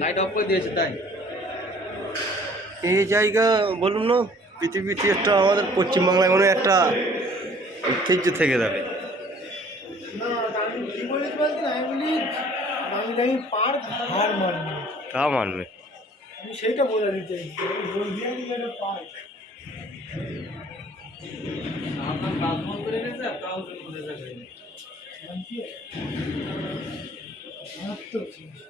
Light off করে দিয়েছে তাই এই জায়গা বলুন না পৃথিবীতে একটা আমাদের পশ্চিমবাংলায় মনে হয় একটা ঐতিহ্য থেকে যাবে। না আমি কি বলেছি বলছি না, আমি বলি দামি দামি পার্ক হার মানবে, তা মানবে। আমি সেইটা বলে দিতে বলছি একটা পার্ক আপনার কাজ ফোন করে গেছে আর তাও করে মানছি মারাত্মক জিনিস।